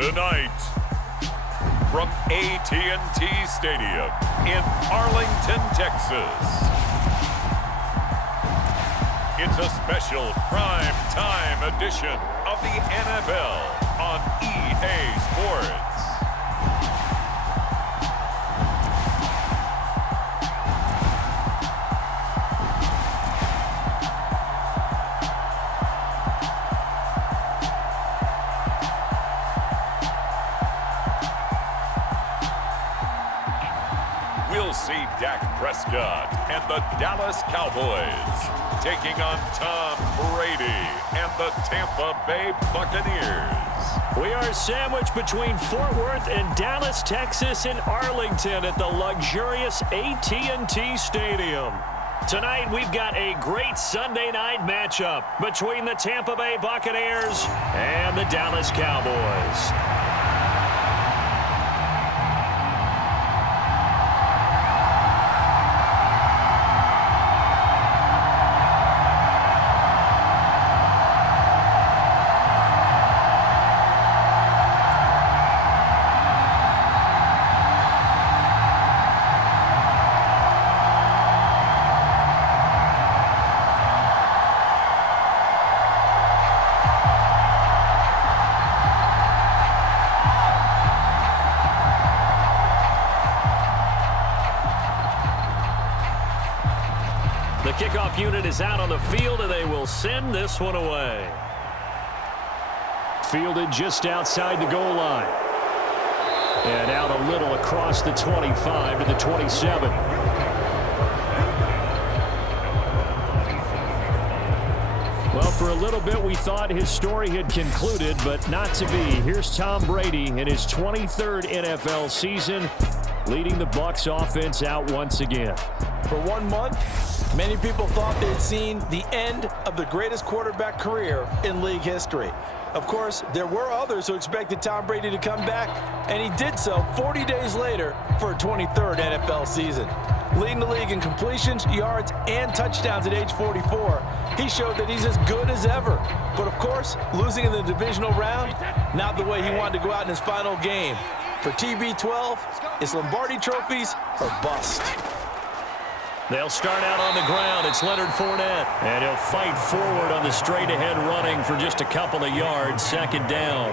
Tonight, from AT&T Stadium in Arlington, Texas, it's a special prime time edition of the NFL on EA Sports. We'll see Dak Prescott and the Dallas Cowboys taking on Tom Brady and the Tampa Bay Buccaneers. We are sandwiched between Fort Worth and Dallas, Texas, and Arlington at the luxurious AT&T Stadium. Tonight, we've got a great Sunday night matchup between the Tampa Bay Buccaneers and the Dallas Cowboys. The kickoff unit is out on the field, and they will send this one away. Fielded just outside the goal line. And out a little across the 25 to the 27. Well, for a little bit, we thought his story had concluded, but not to be. Here's Tom Brady in his 23rd NFL season, leading the Bucs offense out once again. For 1 month, many people thought they'd seen the end of the greatest quarterback career in league history. Of course, there were others who expected Tom Brady to come back, and he did so 40 days later for a 23rd NFL season. Leading the league in completions, yards, and touchdowns at age 44, he showed that he's as good as ever. But of course, losing in the divisional round, not the way he wanted to go out in his final game. For TB12, it's Lombardi trophies or bust. They'll start out on the ground. It's Leonard Fournette. And he'll fight forward on the straight-ahead running for just a couple of yards. Second down.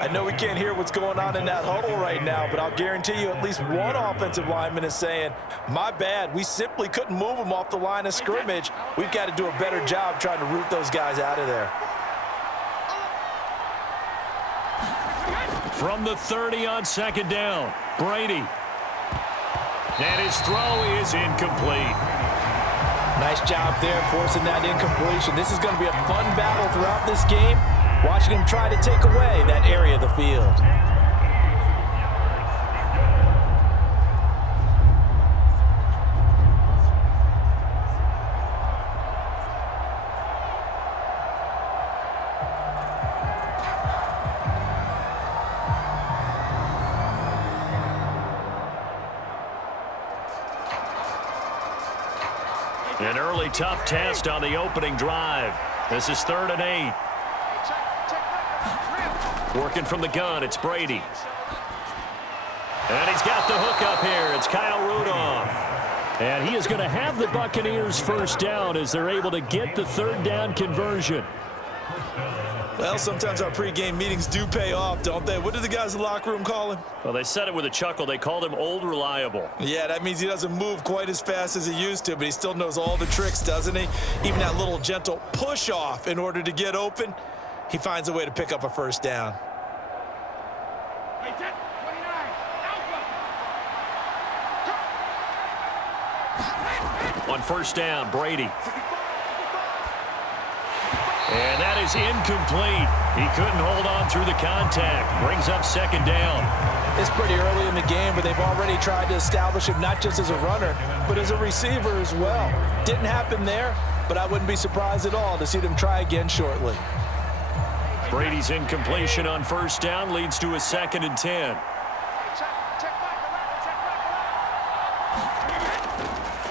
I know we can't hear what's going on in that huddle right now, but I'll guarantee you at least one offensive lineman is saying, my bad, we simply couldn't move them off the line of scrimmage. We've got to do a better job trying to root those guys out of there. From the 30 on second down, Brady. And his throw is incomplete. Nice job there forcing that incompletion. This is going to be a fun battle throughout this game, watching him try to take away that area of the field. An early tough test on the opening drive. This is 3rd and 8. Working from the gun, it's Brady. And he's got the hook up here. It's Kyle Rudolph. And he is going to have the Buccaneers first down as they're able to get the 3rd down conversion. Well, sometimes our pregame meetings do pay off, don't they? What do the guys in the locker room call him? Well, they said it with a chuckle. They called him Old Reliable. Yeah, that means he doesn't move quite as fast as he used to, but he still knows all the tricks, doesn't he? Even that little gentle push-off in order to get open, he finds a way to pick up a first down. On first down, Brady. And that is incomplete. He couldn't hold on through the contact. Brings up second down. It's pretty early in the game, but they've already tried to establish him not just as a runner, but as a receiver as well. Didn't happen there, but I wouldn't be surprised at all to see them try again shortly. Brady's incompletion on first down leads to a 2nd and 10.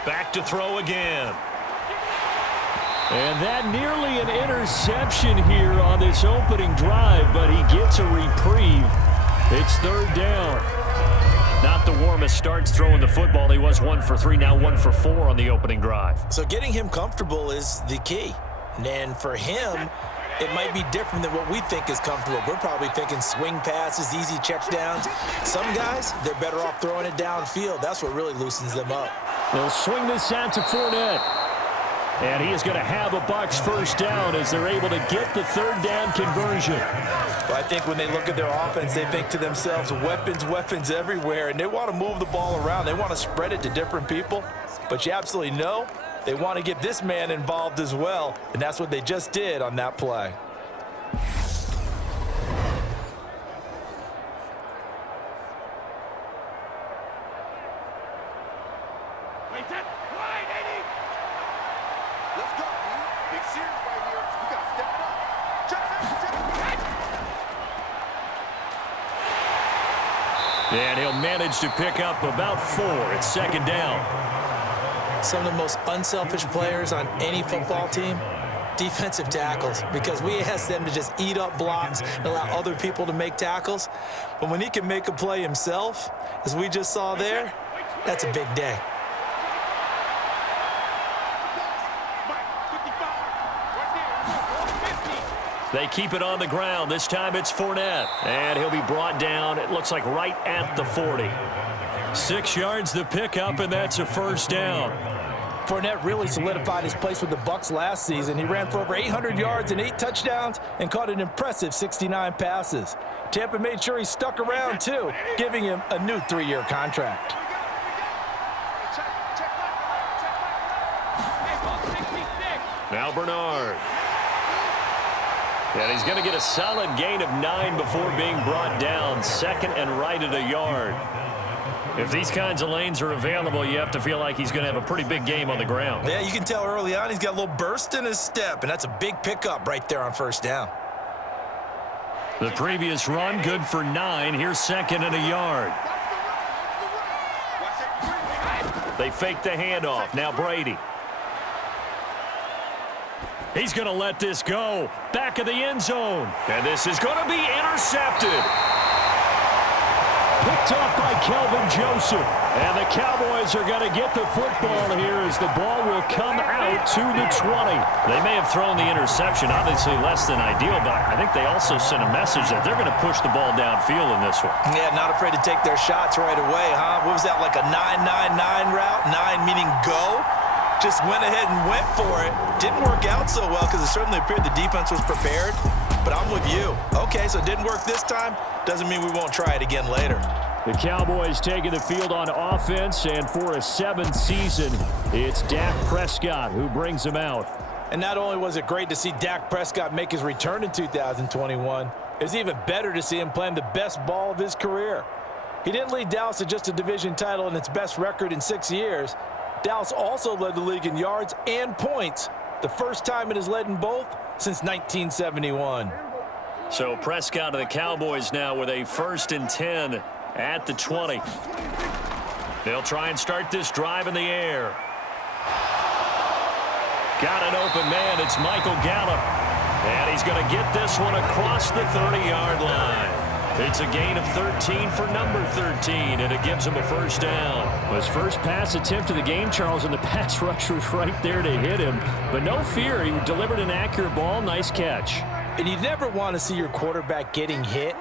Back to throw again. And that nearly an interception. interception here on this opening drive, but he gets a reprieve. It's third down. Not the warmest starts throwing the football. He was 1 for 3, now 1 for 4 on the opening drive. So getting him comfortable is the key. And for him, it might be different than what we think is comfortable. We're probably thinking swing passes, easy checkdowns. Some guys, they're better off throwing it downfield. That's what really loosens them up. They'll swing this out to Fournette. And he is going to have a Bucs first down as they're able to get the third down conversion. Well, I think when they look at their offense, they think to themselves, weapons everywhere, and they want to move the ball around. They want to spread it to different people. But you absolutely know they want to get this man involved as well, and that's what they just did on that play. And he'll manage to pick up about 4. It's second down. Some of the most unselfish players on any football team, defensive tackles, because we ask them to just eat up blocks and allow other people to make tackles. But when he can make a play himself, as we just saw there, that's a big day. They keep it on the ground. This time it's Fournette. And he'll be brought down, it looks like right at the 40. 6 yards the pickup, and that's a first down. Fournette really solidified his place with the Bucs last season. He ran for over 800 yards and 8 touchdowns and caught an impressive 69 passes. Tampa made sure he stuck around, too, giving him a new 3-year contract. Now Bernard. And he's going to get a solid gain of 9 before being brought down. Second and right at a yard. If these kinds of lanes are available, you have to feel like he's going to have a pretty big game on the ground. Yeah, you can tell early on he's got a little burst in his step, and that's a big pickup right there on first down. The previous run, good for 9. Here's second and a yard. They fake the handoff. Now Brady. He's going to let this go. Back of the end zone. And this is going to be intercepted. Picked up by Kelvin Joseph. And the Cowboys are going to get the football here as the ball will come out to the 20. They may have thrown the interception, obviously less than ideal, but I think they also sent a message that they're going to push the ball downfield in this one. Yeah, not afraid to take their shots right away, huh? What was that, like a 9-9-9 route? 9 meaning go? Just went ahead and went for it. Didn't work out so well because it certainly appeared the defense was prepared. But I'm with you. Okay, so it didn't work this time. Doesn't mean we won't try it again later. The Cowboys taking the field on offense, and for a 7th season, it's Dak Prescott who brings him out. And not only was it great to see Dak Prescott make his return in 2021, it's even better to see him playing the best ball of his career. He didn't lead Dallas to just a division title and its best record in 6 years. Dallas also led the league in yards and points, the first time it has led in both since 1971. So Prescott of the Cowboys now with a 1st and 10 at the 20. They'll try and start this drive in the air. Got an open man. It's Michael Gallup. And he's going to get this one across the 30-yard line. It's a gain of 13 for number 13, and it gives him a first down. His first pass attempt of the game, Charles, and the pass rush was right there to hit him. But no fear, he delivered an accurate ball. Nice catch. And you never want to see your quarterback getting hit,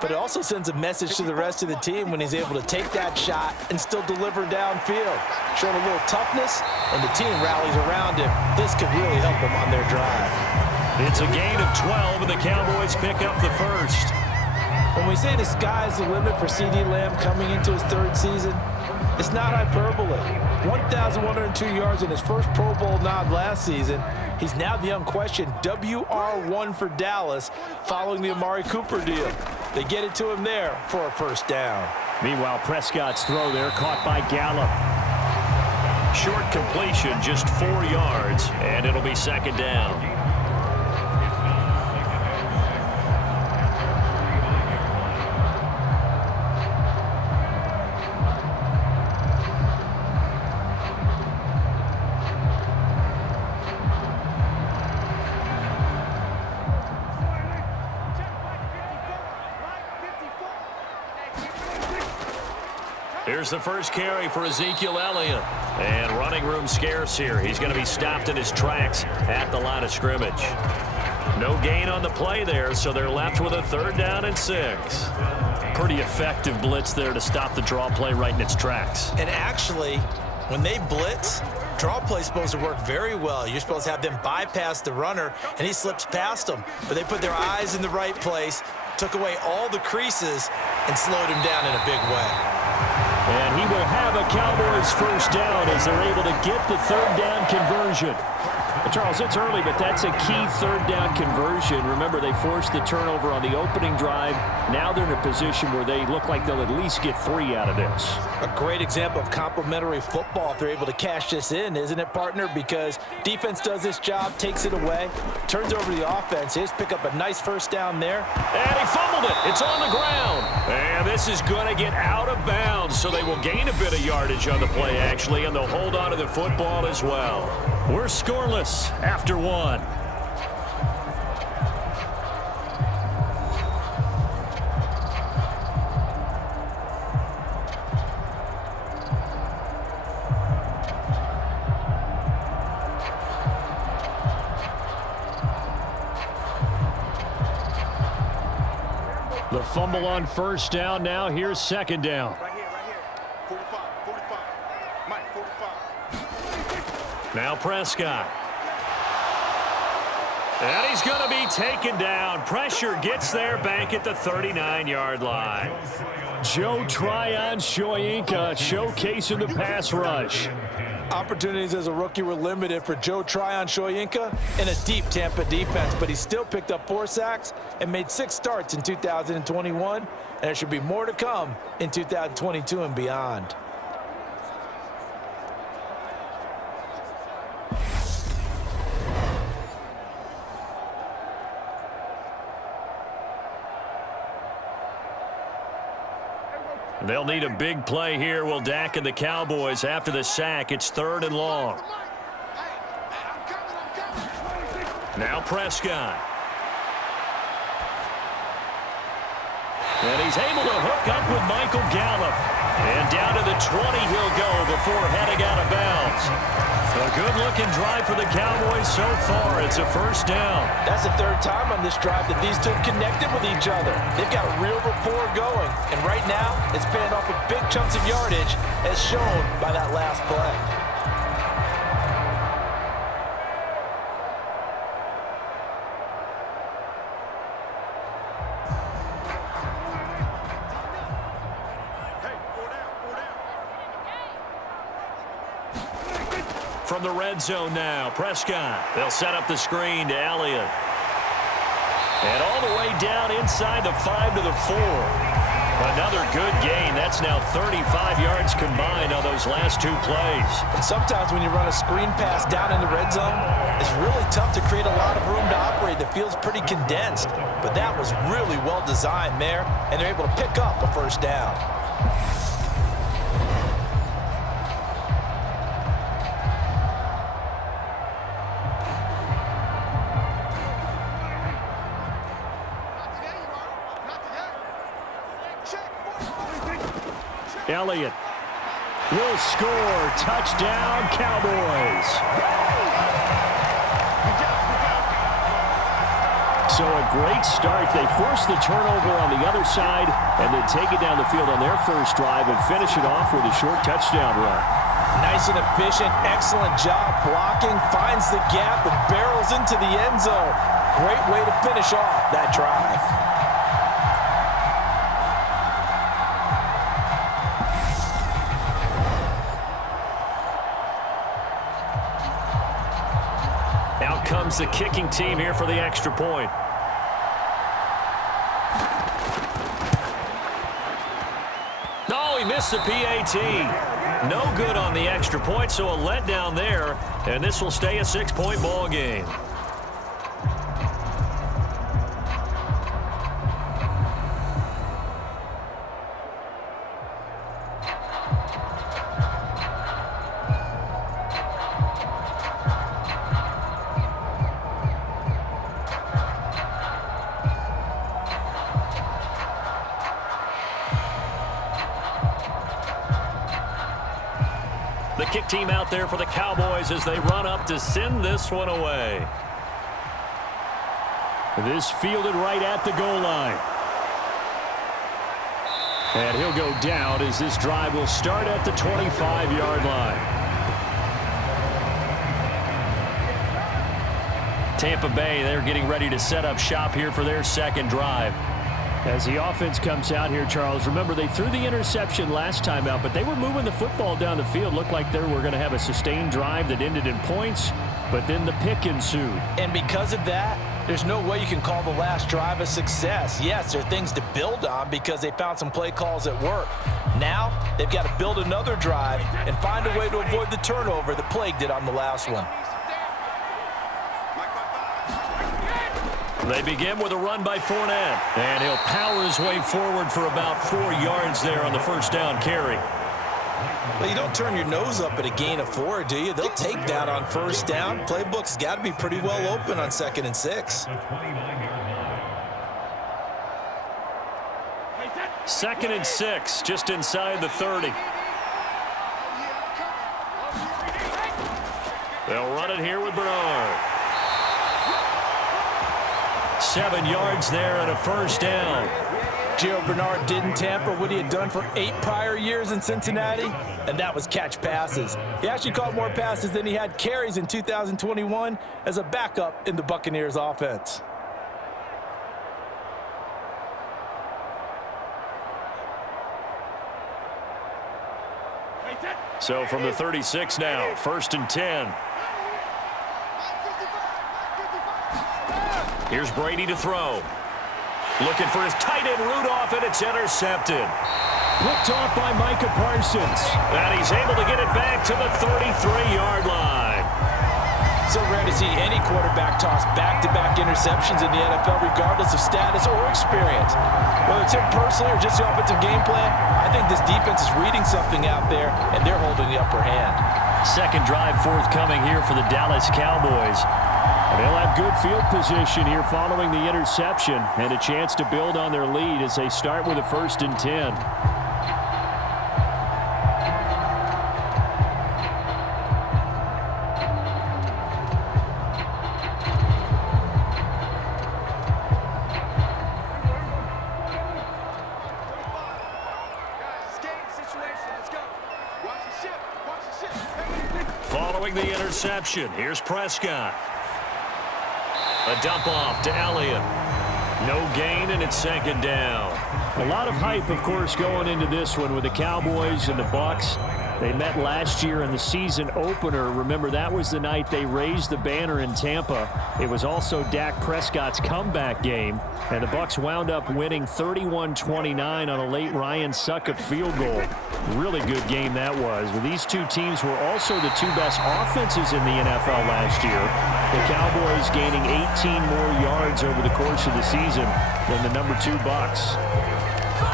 but it also sends a message to the rest of the team when he's able to take that shot and still deliver downfield. Showing a little toughness, and the team rallies around him. This could really help them on their drive. It's a gain of 12, and the Cowboys pick up the first. When we say the sky's the limit for CeeDee Lamb coming into his 3rd season, it's not hyperbole. 1,102 yards in his first Pro Bowl nod last season. He's now the unquestioned WR1 for Dallas following the Amari Cooper deal. They get it to him there for a first down. Meanwhile, Prescott's throw there caught by Gallup. Short completion, just 4 yards, and it'll be second down. Here's the first carry for Ezekiel Elliott. And running room scarce here. He's going to be stopped in his tracks at the line of scrimmage. No gain on the play there, so they're left with a 3rd down and 6. Pretty effective blitz there to stop the draw play right in its tracks. And actually, when they blitz, draw play is supposed to work very well. You're supposed to have them bypass the runner, and he slips past them. But they put their eyes in the right place, took away all the creases, and slowed him down in a big way. And he will have a Cowboys 1st down as they're able to get the 3rd down conversion. Charles, it's early, but that's a key 3rd down conversion. Remember, they forced the turnover on the opening drive. Now they're in a position where they look like they'll at least get 3 out of this. A great example of complementary football if they're able to cash this in, isn't it, partner? Because defense does this job, takes it away, turns over the offense. They just pick up a nice 1st down there. And he fumbled it. It's on the ground. And this is going to get out of bounds, so they will gain a bit of yardage on the play, actually, and they'll hold on to the football as well. We're scoreless after 1. The fumble on 1st down. Now here's 2nd down. Right here. 45. Mike, 45. Now Prescott. And he's going to be taken down. Pressure gets there back at the 39-yard line. Joe Tryon-Shoyinka showcasing the pass rush. Opportunities as a rookie were limited for Joe Tryon-Shoyinka in a deep Tampa defense, but he still picked up 4 sacks and made 6 starts in 2021, and there should be more to come in 2022 and beyond. They'll need a big play here. Will Dak and the Cowboys after the sack. It's 3rd and long. Now Prescott. And he's able to hook up with Michael Gallup. And down to the 20 he'll go before heading out of bounds. A good-looking drive for the Cowboys so far. It's a 1st down. That's the 3rd time on this drive that these two connected with each other. They've got a real rapport going. And right now, it's paying off with big chunks of yardage, as shown by that last play. From the red zone now, Prescott. They'll set up the screen to Elliott. And all the way down inside the 5 to the 4. Another good gain. That's now 35 yards combined on those last 2 plays. And sometimes when you run a screen pass down in the red zone, it's really tough to create a lot of room to operate. The field's pretty condensed. But that was really well designed there, and they're able to pick up a 1st down. Elliott will score. Touchdown, Cowboys. So a great start. They force the turnover on the other side and then take it down the field on their 1st drive and finish it off with a short touchdown run. Nice and efficient. Excellent job blocking. Finds the gap and barrels into the end zone. Great way to finish off that drive. Out comes the kicking team here for the extra point. Oh, he missed the PAT. No good on the extra point, so a letdown there, and this will stay a 6-point ball game. kick team out there for the Cowboys as they run up to send this one away. This fielded right at the goal line. And he'll go down as this drive will start at the 25-yard line. Tampa Bay, they're getting ready to set up shop here for their second drive. As the offense comes out here, Charles, remember they threw the interception last time out, but they were moving the football down the field. Looked like they were going to have a sustained drive that ended in points, but then the pick ensued. And because of that, there's no way you can call the last drive a success. Yes, there are things to build on because they found some play calls that work. Now, they've got to build another drive and find a way to avoid the turnover that plagued it on the last one. They begin with a run by Fournette, and he'll power his way forward for about 4 yards there on the first down carry. Well, you don't turn your nose up at a gain of 4, do you? They'll take that on first down. Playbook's got to be pretty well open on 2nd and 6. 2nd and 6, just inside the 30. They'll run it here with Bernard. 7 yards there and a first down. Gio Bernard did in Tampa what he had done for 8 prior years in Cincinnati, and that was catch passes. He actually caught more passes than he had carries in 2021 as a backup in the Buccaneers offense. So from the 36 now, 1st and 10. Here's Brady to throw. Looking for his tight end Rudolph, and it's intercepted. Picked off by Micah Parsons. And he's able to get it back to the 33-yard line. So rare to see any quarterback toss back-to-back interceptions in the NFL, regardless of status or experience. Whether it's him personally or just the offensive game plan, I think this defense is reading something out there, and they're holding the upper hand. Second drive forthcoming here for the Dallas Cowboys. They'll have good field position here following the interception and a chance to build on their lead as they start with a 1st and 10. Following the interception, here's Prescott. A dump off to Elliott. No gain, and it's 2nd down. A lot of hype, of course, going into this one with the Cowboys and the Bucs. They met last year in the season opener. Remember, that was the night they raised the banner in Tampa. It was also Dak Prescott's comeback game, and the Bucs wound up winning 31-29 on a late Ryan Succop field goal. Really good game that was. Well, these two teams were also the 2 best offenses in the NFL last year. The Cowboys gaining 18 more yards over the course of the season than the number 2 Bucs.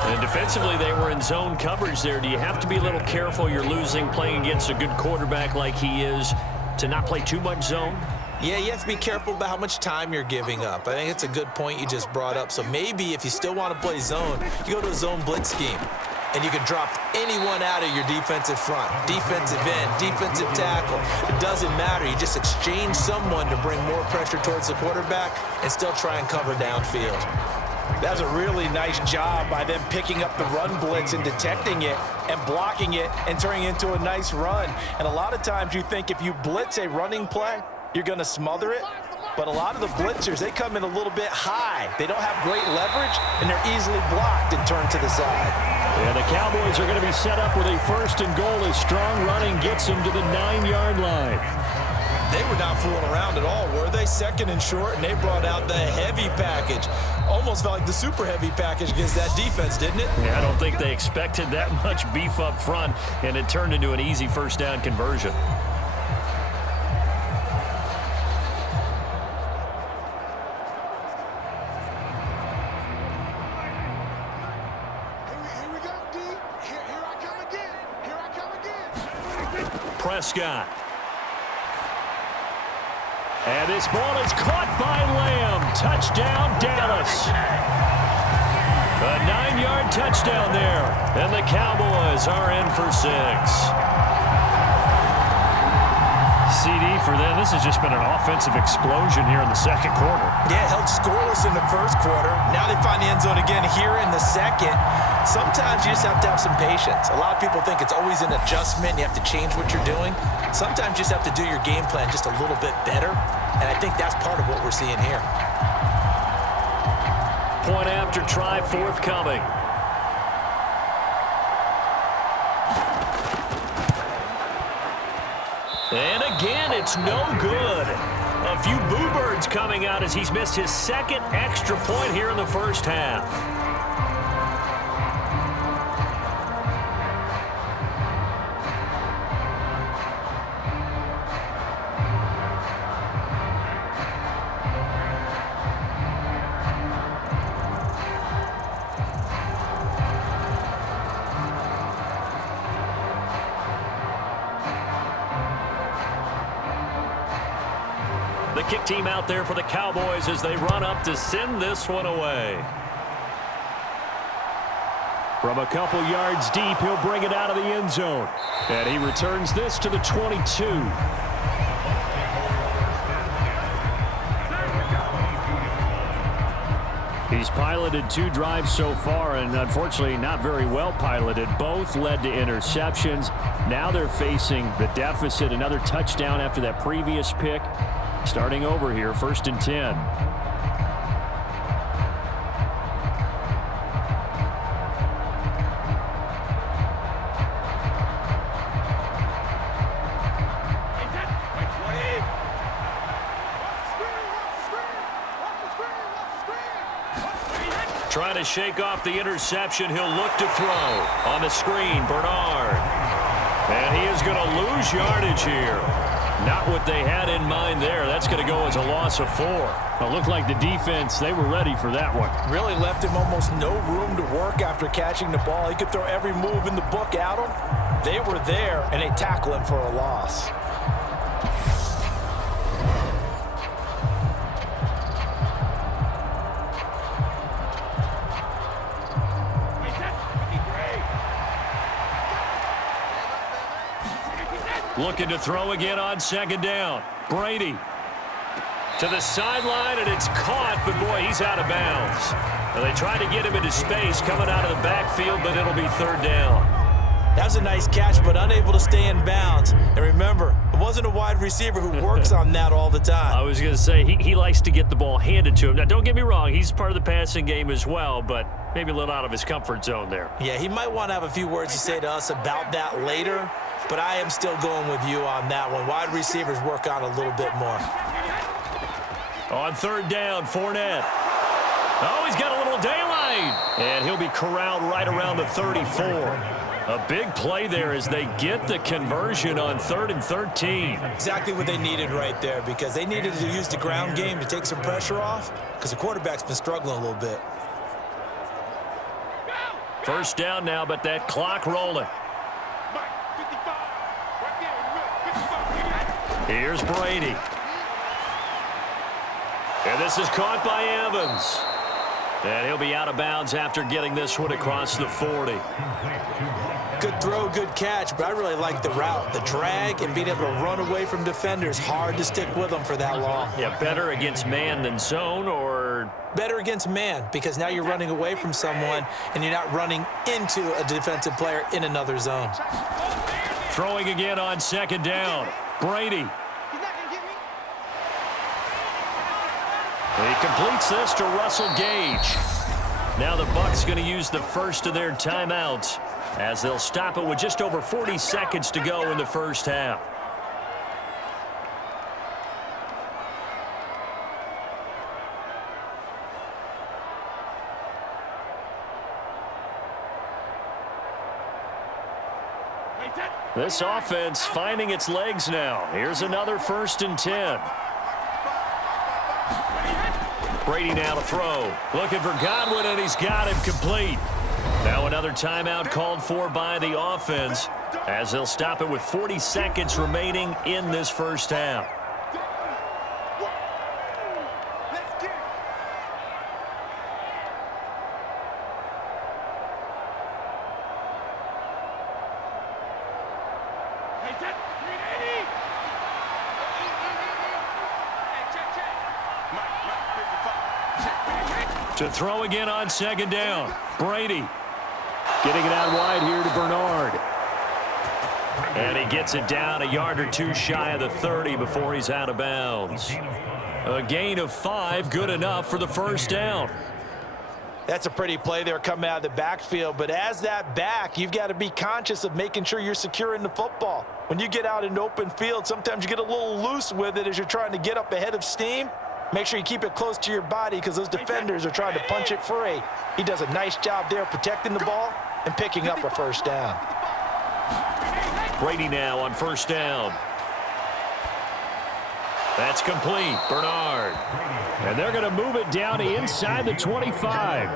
And defensively, they were in zone coverage there. Do you have to be a little careful? You're losing playing against a good quarterback like he is to not play too much zone? Yeah, you have to be careful about how much time you're giving up. I think it's a good point you just brought up. So maybe if you still want to play zone, you go to a zone blitz scheme. And you can drop anyone out of your defensive front, defensive end, defensive tackle. It doesn't matter. You just exchange someone to bring more pressure towards the quarterback and still try and cover downfield. That was a really nice job by them picking up the run blitz and detecting it and blocking it and turning it into a nice run. And a lot of times you think if you blitz a running play, you're going to smother it. But a lot of the blitzers, they come in a little bit high. They don't have great leverage, and they're easily blocked and turned to the side. Yeah, the Cowboys are going to be set up with a 1st and goal as strong running gets them to the 9-yard line. They were not fooling around at all, were they? 2nd and short, and they brought out the heavy package. Almost felt like the super heavy package against that defense, didn't it? Yeah, I don't think they expected that much beef up front, and it turned into an easy 1st down conversion. Prescott. And this ball is caught by Lamb. Touchdown, Dallas. A 9-yard touchdown there. And the Cowboys are in for 6. CD for them. This has just been an offensive explosion here in the second quarter. Yeah, held scoreless in the first quarter. Now they find the end zone again here in the second. Sometimes you just have to have some patience. A lot of people think it's always an adjustment. You have to change what you're doing. Sometimes you just have to do your game plan just a little bit better. And I think that's part of what we're seeing here. Point after try forthcoming. And again, it's no good. A few boo birds coming out as he's missed his second extra point here in the first half. The kick team out there for the Cowboys as they run up to send this one away. From a couple yards deep, he'll bring it out of the end zone. And he returns this to the 22. He's piloted 2 drives so far, and unfortunately not very well piloted. Both led to interceptions. Now they're facing the deficit. Another touchdown after that previous pick. Starting over here, 1st and 10. Trying to shake off the interception. He'll look to throw. On the screen, Bernard. And he is going to lose yardage here. Not what they had in mind there. That's going to go as a loss of 4. It looked like the defense, they were ready for that one. Really left him almost no room to work after catching the ball. He could throw every move in the book at him. They were there, and they tackle him for a loss. Looking to throw again on 2nd down. Brady to the sideline, and it's caught, but boy, he's out of bounds. Well, they tried to get him into space coming out of the backfield, but it'll be 3rd down. That was a nice catch, but unable to stay in bounds. And remember, it wasn't a wide receiver who works on that all the time. I was going to say, he likes to get the ball handed to him. Now, don't get me wrong, he's part of the passing game as well, but maybe a little out of his comfort zone there. Yeah, he might want to have a few words to say to us about that later, but I am still going with you on that one. Wide receivers work on a little bit more. On 3rd down, Fournette. Oh, he's got a little daylight. And he'll be corralled right around the 34. A big play there as they get the conversion on 3rd and 13. Exactly what they needed right there, because they needed to use the ground game to take some pressure off, because the quarterback's been struggling a little bit. 1st down now, but that clock rolling. Here's Brady. And this is caught by Evans. And he'll be out of bounds after getting this one across the 40. Good throw, good catch, but I really like the route. The drag and being able to run away from defenders. Hard to stick with them for that long. Yeah, better against man than zone, or? Better against man, because now you're running away from someone and you're not running into a defensive player in another zone. Throwing again on 2nd down. Brady. He completes this to Russell Gage. Now the Bucs going to use the first of their timeouts as they'll stop it with just over 40 seconds to go in the first half. This offense finding its legs now. Here's another 1st and 10. Brady now to throw. Looking for Godwin, and he's got him complete. Now another timeout called for by the offense as they'll stop it with 40 seconds remaining in this first half. To throw again on second down. Brady getting it out wide here to Bernard. And he gets it down a yard or two shy of the 30 before he's out of bounds. A gain of 5, good enough for the first down. That's a pretty play there coming out of the backfield, but as that back, you've got to be conscious of making sure you're securing the football. When you get out in open field, sometimes you get a little loose with it as you're trying to get up ahead of steam. Make sure you keep it close to your body because those defenders are trying to punch it free. He does a nice job there protecting the ball and picking up a first down. Brady now on first down. That's complete. Bernard. And they're going to move it down to inside the 25.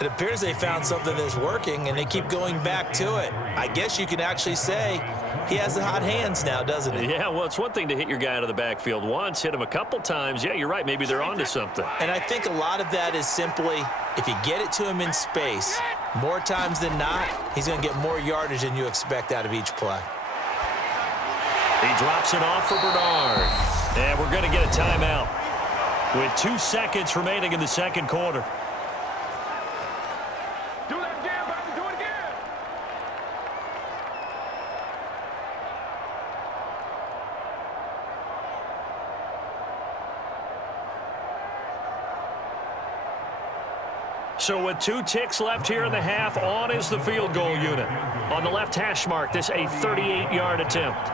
It appears they found something that's working, and they keep going back to it. I guess you can actually say he has the hot hands now, doesn't he? Yeah, well, it's one thing to hit your guy out of the backfield once, hit him a couple times. Yeah, you're right. Maybe they're onto something. And I think a lot of that is simply if you get it to him in space, more times than not, he's going to get more yardage than you expect out of each play. He drops it off for Bernard. And we're going to get a timeout with 2 seconds remaining in the second quarter. Do that again, baby. Do it again. So with 2 ticks left here in the half, on is the field goal unit. On the left hash mark, this a 38-yard attempt.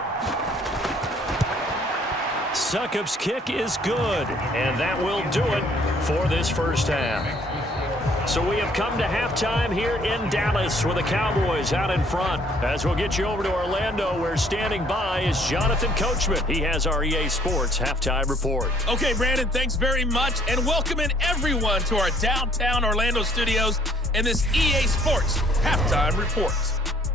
Succop's kick is good, and that will do it for this first half. So we have come to halftime here in Dallas with the Cowboys out in front. As we'll get you over to Orlando, where standing by is Jonathan Coachman. He has our EA Sports halftime report. Okay, Brandon, thanks very much, and welcoming everyone to our downtown Orlando studios and this EA Sports halftime report.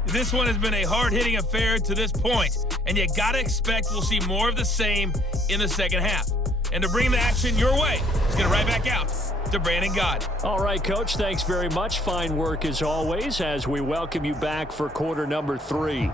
This one has been a hard-hitting affair to this point, and you got to expect we'll see more of the same in the second half. And to bring the action your way, let's get it right back out to Brandon Gaudin. All right, Coach, thanks very much. Fine work as always as we welcome you back for quarter number 3.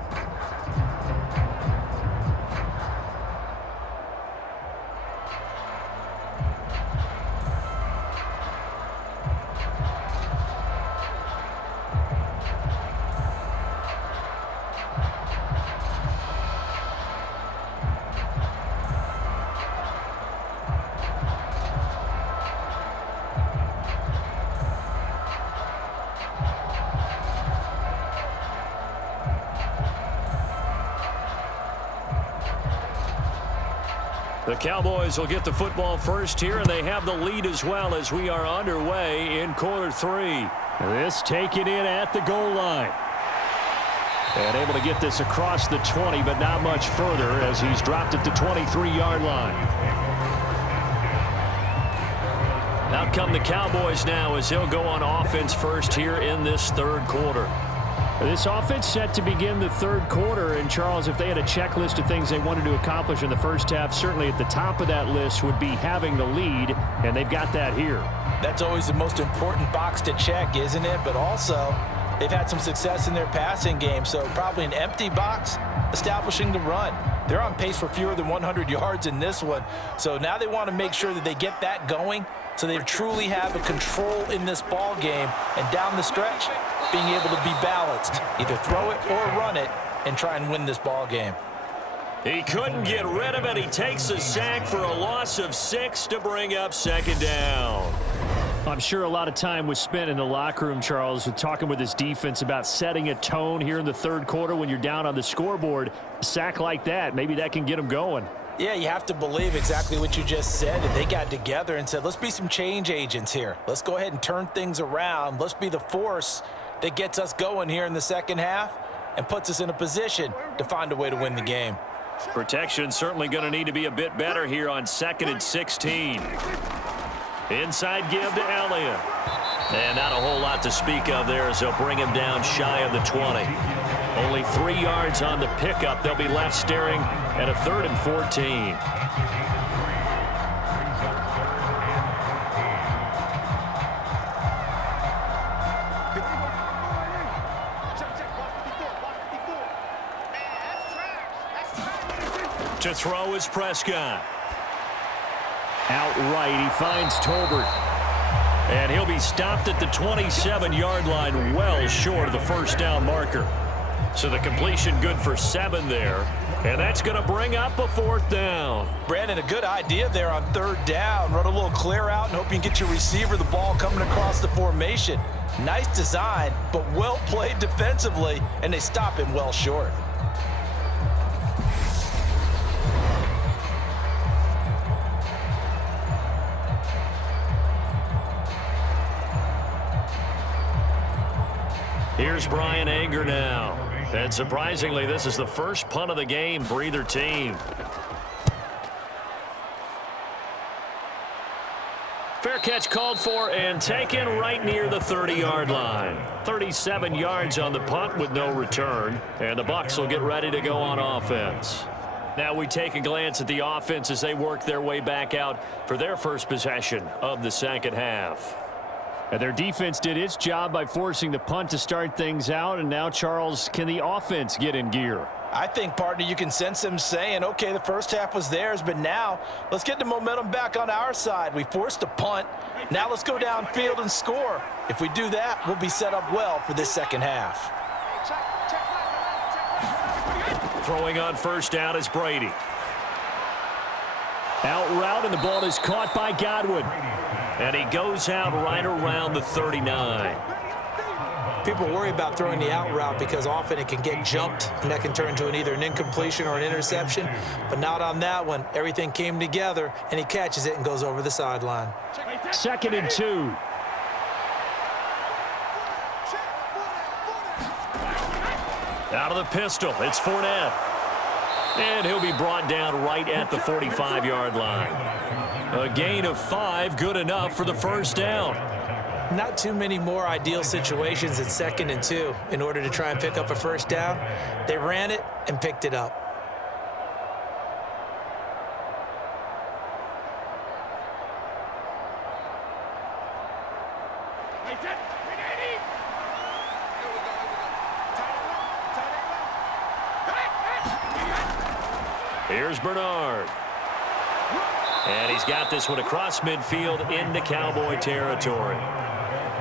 The Cowboys will get the football first here, and they have the lead as well as we are underway in quarter 3. This taken in at the goal line. And able to get this across the 20, but not much further as he's dropped at the 23-yard line. Out come the Cowboys now as he'll go on offense first here in this third quarter. This offense set to begin the third quarter, and Charles, if they had a checklist of things they wanted to accomplish in the first half, certainly at the top of that list would be having the lead, and they've got that here. That's always the most important box to check, isn't it? But also, they've had some success in their passing game, so probably an empty box establishing the run. They're on pace for fewer than 100 yards in this one, so now they want to make sure that they get that going so they truly have a control in this ball game, and down the stretch, being able to be balanced, either throw it or run it, and try and win this ball game. He couldn't get rid of it. He takes a sack for a loss of 6 to bring up second down. I'm sure a lot of time was spent in the locker room, Charles, with talking with his defense about setting a tone here in the third quarter when you're down on the scoreboard. A sack like that, maybe that can get him going. Yeah, you have to believe exactly what you just said, and they got together and said, let's be some change agents here. Let's go ahead and turn things around. Let's be the force that gets us going here in the second half and puts us in a position to find a way to win the game. Protection certainly going to need to be a bit better here on 2nd and 16. Inside give to Elliott. And not a whole lot to speak of there as they'll bring him down shy of the 20. Only 3 yards on the pickup. They'll be left staring at a 3rd and 14. To throw is Prescott. Outright, he finds Tolbert. And he'll be stopped at the 27-yard line, well short of the first down marker. So the completion good for 7 there. And that's going to bring up a 4th down. Brandon, a good idea there on 3rd down. Run a little clear out and hope you can get your receiver the ball coming across the formation. Nice design, but well played defensively, and they stop him well short. Here's Brian Anger now. And surprisingly, this is the first punt of the game for either team. Fair catch called for and taken right near the 30-yard line. 37 yards on the punt with no return. And the Bucs will get ready to go on offense. Now we take a glance at the offense as they work their way back out for their first possession of the second half. And their defense did its job by forcing the punt to start things out. And now, Charles, can the offense get in gear? I think, partner, you can sense them saying, okay, the first half was theirs, but now let's get the momentum back on our side. We forced a punt. Now let's go downfield and score. If we do that, we'll be set up well for this second half. Throwing on first down is Brady. Out route, and the ball is caught by Godwin. And he goes out right around the 39. People worry about throwing the out route because often it can get jumped, and that can turn into either an incompletion or an interception. But not on that one. Everything came together, and he catches it and goes over the sideline. 2nd and 2. Out of the pistol, it's Fournette. And he'll be brought down right at the 45-yard line. A gain of 5, good enough for the first down. Not too many more ideal situations at 2nd and 2 in order to try and pick up a first down. They ran it and picked it up. Here's Bernard. And he's got this one across midfield into Cowboy territory.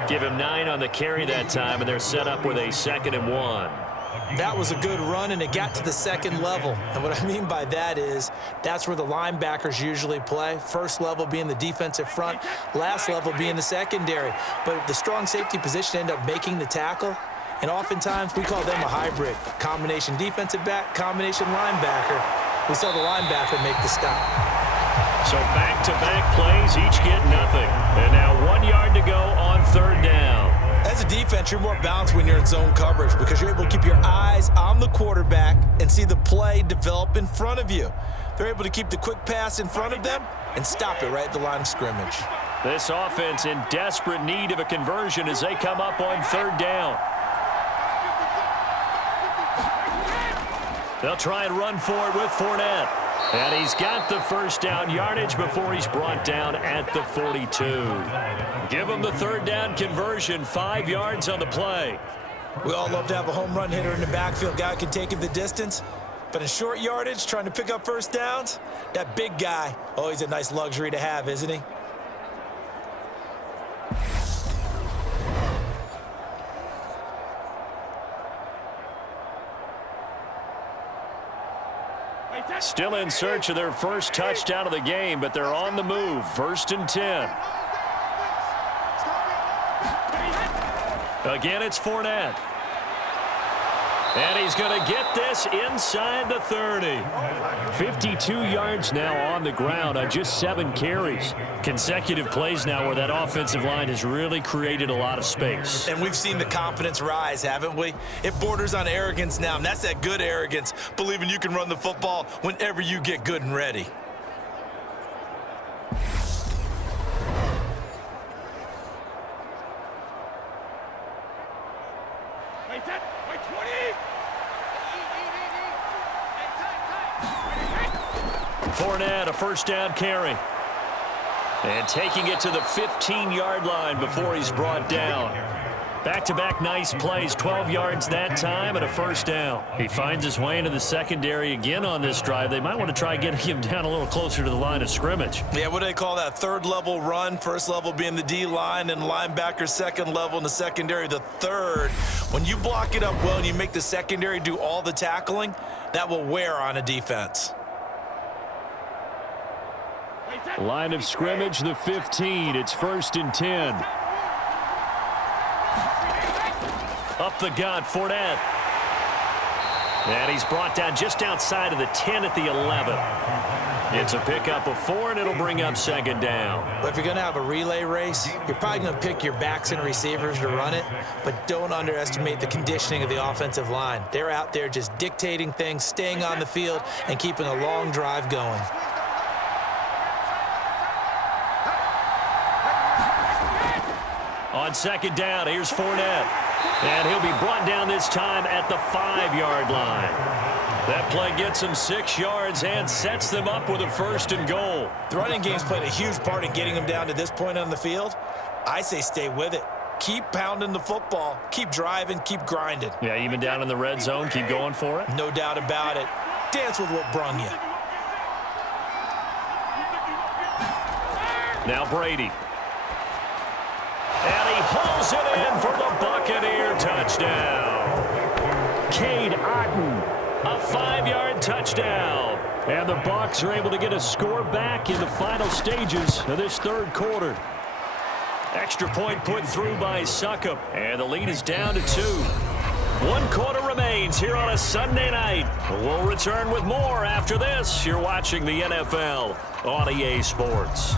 Give him 9 on the carry that time, and they're set up with a 2nd and 1. That was a good run, and it got to the 2nd level. And what I mean by that is that's where the linebackers usually play. First level being the defensive front, last level being the secondary. But the strong safety position ended up making the tackle. And oftentimes we call them a hybrid. Combination defensive back, combination linebacker. We saw the linebacker make the stop. So back-to-back plays, each get nothing. And now 1 yard to go on 3rd down. As a defense, you're more balanced when you're in zone coverage because you're able to keep your eyes on the quarterback and see the play develop in front of you. They're able to keep the quick pass in front of them and stop it right at the line of scrimmage. This offense in desperate need of a conversion as they come up on 3rd down. They'll try and run for it with Fournette. And he's got the first down yardage before he's brought down at the 42. Give him the 3rd down conversion, 5 yards on the play. We all love to have a home run hitter in the backfield. Guy can take it the distance. But in short yardage, trying to pick up first downs, that big guy, oh, he's a nice luxury to have, isn't he? Still in search of their first touchdown of the game, but they're on the move. 1st and 10. Again, it's Fournette. And he's going to get this inside the 30. 52 yards now on the ground on just 7 carries. Consecutive plays now where that offensive line has really created a lot of space. And we've seen the confidence rise, haven't we? It borders on arrogance now, and that's that good arrogance, believing you can run the football whenever you get good and ready. Fournette, a first down carry. And taking it to the 15-yard line before he's brought down. Back-to-back nice plays, 12 yards that time and a first down. He finds his way into the secondary again on this drive. They might want to try getting him down a little closer to the line of scrimmage. Yeah, what do they call that? Third level run, first level being the D-line, and linebacker second level, and the secondary the third. When you block it up well and you make the secondary do all the tackling, that will wear on a defense. Line of scrimmage, the 15. It's 1st and 10. Up the gut, Fournette. And he's brought down just outside of the 10 at the 11. It's a pickup of 4, and it'll bring up 2nd down. But if you're going to have a relay race, you're probably going to pick your backs and receivers to run it, but don't underestimate the conditioning of the offensive line. They're out there just dictating things, staying on the field, and keeping a long drive going. On 2nd down, here's Fournette. And he'll be brought down this time at the 5-yard line. That play gets him 6 yards and sets them up with a 1st and goal. The running game's played a huge part in getting them down to this point on the field. I say stay with it. Keep pounding the football. Keep driving. Keep grinding. Yeah, even down in the red zone, keep going for it. No doubt about it. Dance with what brung you. Now Brady. And he hauls it in for the Buccaneer touchdown. Cade Otton, a 5-yard touchdown. And the Bucs are able to get a score back in the final stages of this 3rd quarter. Extra point put through by Succop. And the lead is down to 2. 1 quarter remains here on a Sunday night. We'll return with more after this. You're watching the NFL on EA Sports.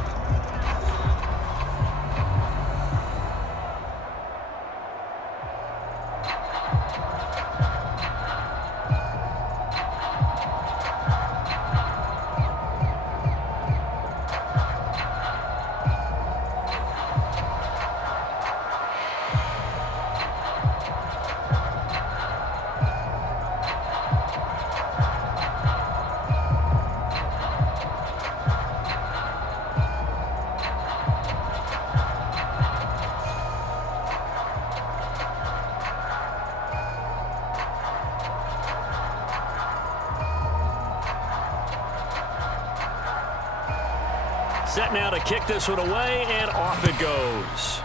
Set now to kick this one away, and off it goes.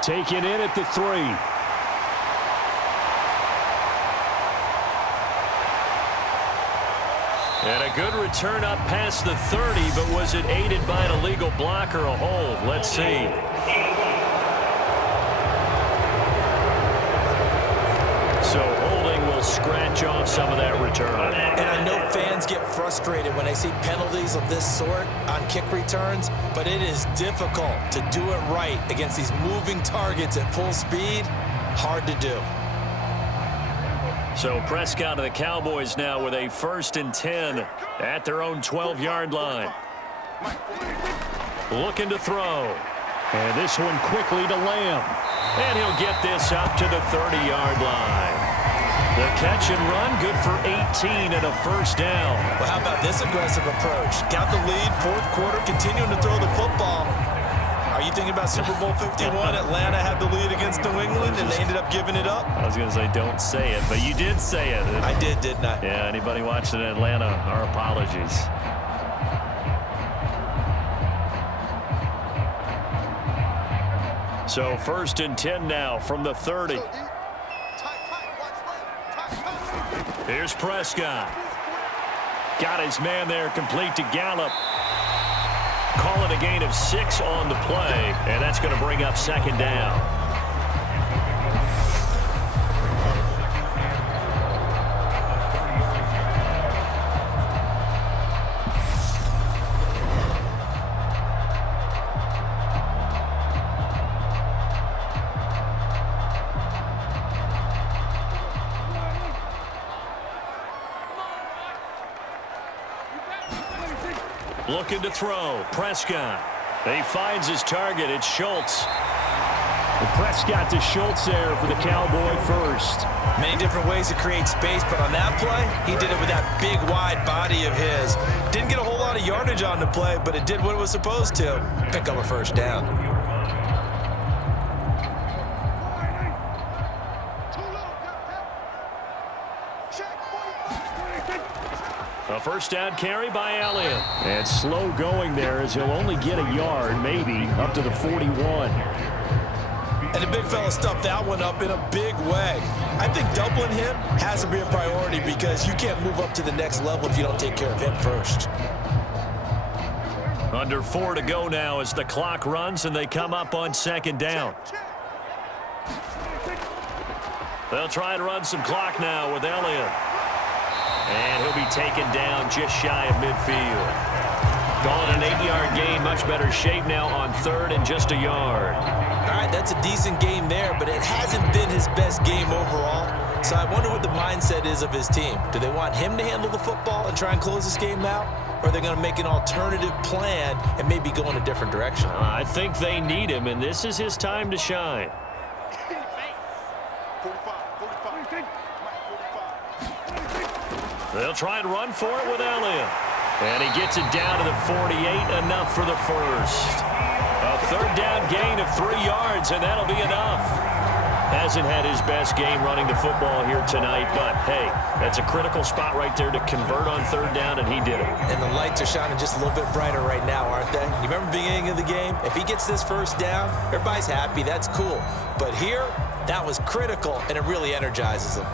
Taken in at the 3. And a good return up past the 30, but was it aided by an illegal block or a hold? Let's see. So holding will scratch off some of that return. And I know fans get frustrated when they see penalties of this sort on kick returns, but it is difficult to do it right against these moving targets at full speed. Hard to do. So Prescott of the Cowboys now with a 1st and 10 at their own 12-yard line. Looking to throw. And this one quickly to Lamb. And he'll get this up to the 30-yard line. The catch and run, good for 18 and a 1st down. Well, how about this aggressive approach? Got the lead, 4th quarter, continuing to throw the football. Are you thinking about Super Bowl 51? Atlanta had the lead against New England, and they ended up giving it up? I was going to say don't say it, but you did say it. I did, didn't I? Yeah, anybody watching in Atlanta, our apologies. So 1st and 10 now from the 30. Here's Prescott. Got his man there, complete to Gallup. Call it a gain of 6 on the play, and that's going to bring up 2nd down. Looking to throw. Prescott. He finds his target. It's Schultz. Prescott to Schultz there for the Cowboy first. Many different ways to create space, but on that play, he did it with that big, wide body of his. Didn't get a whole lot of yardage on the play, but it did what it was supposed to. Pick up a 1st down. first down carry by Elliott. And slow going there as he'll only get a yard, maybe up to the 41. And the big fella stuffed that one up in a big way. I think doubling him has to be a priority because you can't move up to the next level if you don't take care of him first. Under 4 to go now as the clock runs and they come up on second down. They'll try and run some clock now with Elliott. And he'll be taken down just shy of midfield. Call it an 8-yard gain, much better shape now on third and just a yard. All right, that's a decent game there, but it hasn't been his best game overall. So I wonder what the mindset is of his team. Do they want him to handle the football and try and close this game out? Or are they going to make an alternative plan and maybe go in a different direction? I think they need him, and this is his time to shine. They'll try and run for it with Elliott. And he gets it down to the 48, enough for the first. A third down gain of 3 yards, and that'll be enough. Hasn't had his best game running the football here tonight, but hey, that's a critical spot right there to convert on third down, and he did it. And the lights are shining just a little bit brighter right now, aren't they? You remember the beginning of the game? If he gets this first down, everybody's happy. That's cool. But here, that was critical, and it really energizes him.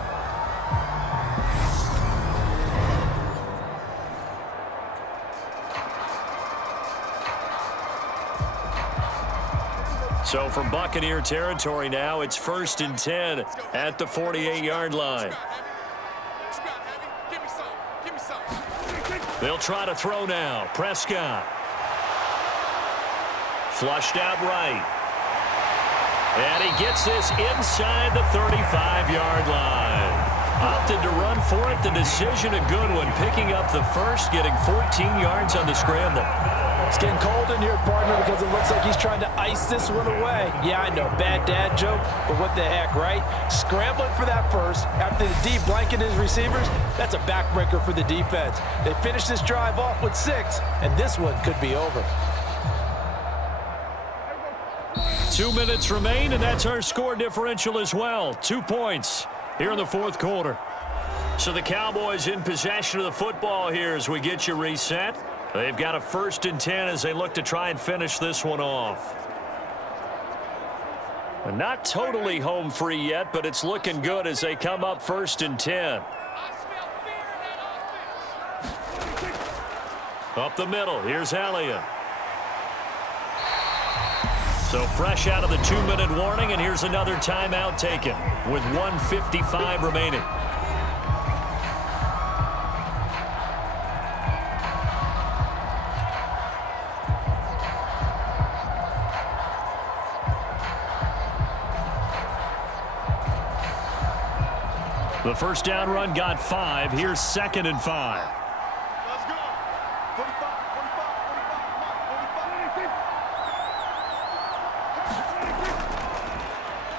So from Buccaneer territory now, it's 1st and 10 at the 48-yard line. They'll try to throw now. Prescott. Flushed out right. And he gets this inside the 35-yard line. Opted to run for it. The decision a good one. Picking up the first, getting 14 yards on the scramble. It's getting cold in here, partner, because it looks like he's trying to ice this one away. Yeah, I know, bad dad joke, but what the heck, right? Scrambling for that first after the D blanketed his receivers, that's a backbreaker for the defense. They finished this drive off with 6, and this one could be over. 2 minutes remain, and that's our score differential as well. 2 points here in the fourth quarter. So the Cowboys in possession of the football here as we get you reset. They've got a 1st and 10 as they look to try and finish this one off. And not totally home free yet, but it's looking good as they come up 1st and 10. Up the middle, here's Elliott. So fresh out of the 2-minute warning, and here's another timeout taken with 1:55 remaining. The first down run got 5. Here's 2nd and 5. Let's go. 45,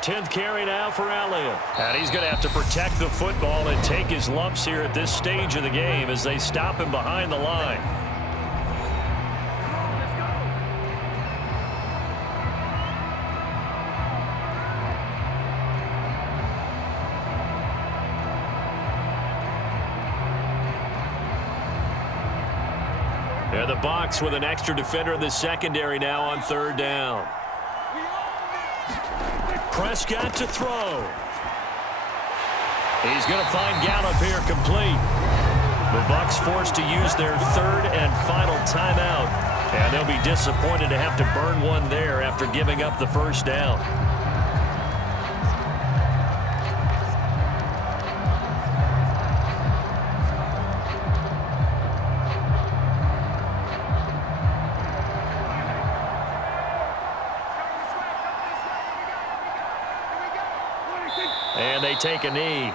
10th carry now for Elliott. And he's going to have to protect the football and take his lumps here at this stage of the game as they stop him behind the line. And the Bucs with an extra defender in the secondary now on 3rd down. Prescott to throw. He's going to find Gallup here complete. The Bucs forced to use their 3rd and final timeout. And they'll be disappointed to have to burn one there after giving up the first down. And they take a knee.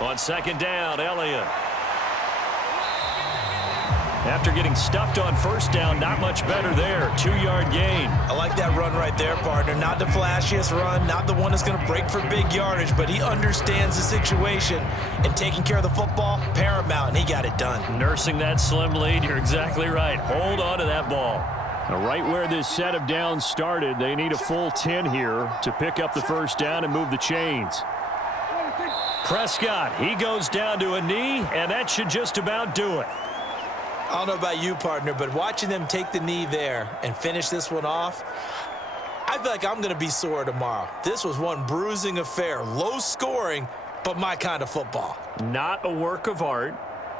On 2nd down, Elliott. After getting stuffed on first down, not much better there. 2-yard gain. I like that run right there, partner. Not the flashiest run, not the one that's going to break for big yardage, but he understands the situation, and taking care of the football, paramount, and he got it done. Nursing that slim lead, you're exactly right. Hold on to that ball. Now, right where this set of downs started, they need a full 10 here to pick up the first down and move the chains. Prescott, he goes down to a knee, and that should just about do it. I don't know about you, partner, but watching them take the knee there and finish this one off, I feel like I'm going to be sore tomorrow. This was one bruising affair. Low scoring, but my kind of football. Not a work of art,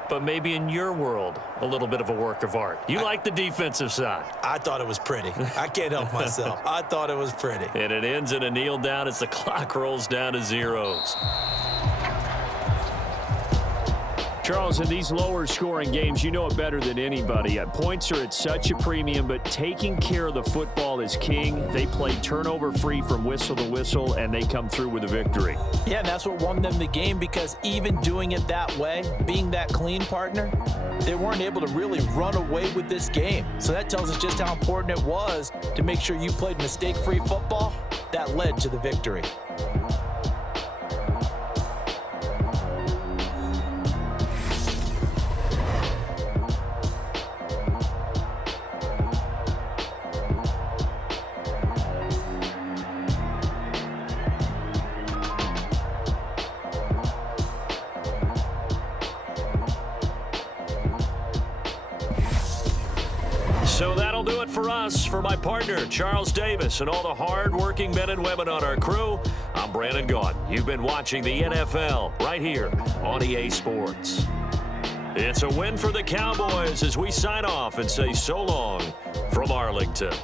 but maybe in your world, a little bit of a work of art. You like the defensive side. I thought it was pretty. I can't help myself. I thought it was pretty. And it ends in a kneel down as the clock rolls down to zeros. Charles, in these lower-scoring games, you know it better than anybody. Points are at such a premium, but taking care of the football is king. They play turnover-free from whistle to whistle, and they come through with a victory. Yeah, and that's what won them the game, because even doing it that way, being that clean, partner, they weren't able to really run away with this game. So that tells us just how important it was to make sure you played mistake-free football. That led to the victory. So that'll do it for us. For my partner, Charles Davis, and all the hard-working men and women on our crew, I'm Brandon Gaudin. You've been watching the NFL right here on EA Sports. It's a win for the Cowboys as we sign off and say so long from Arlington.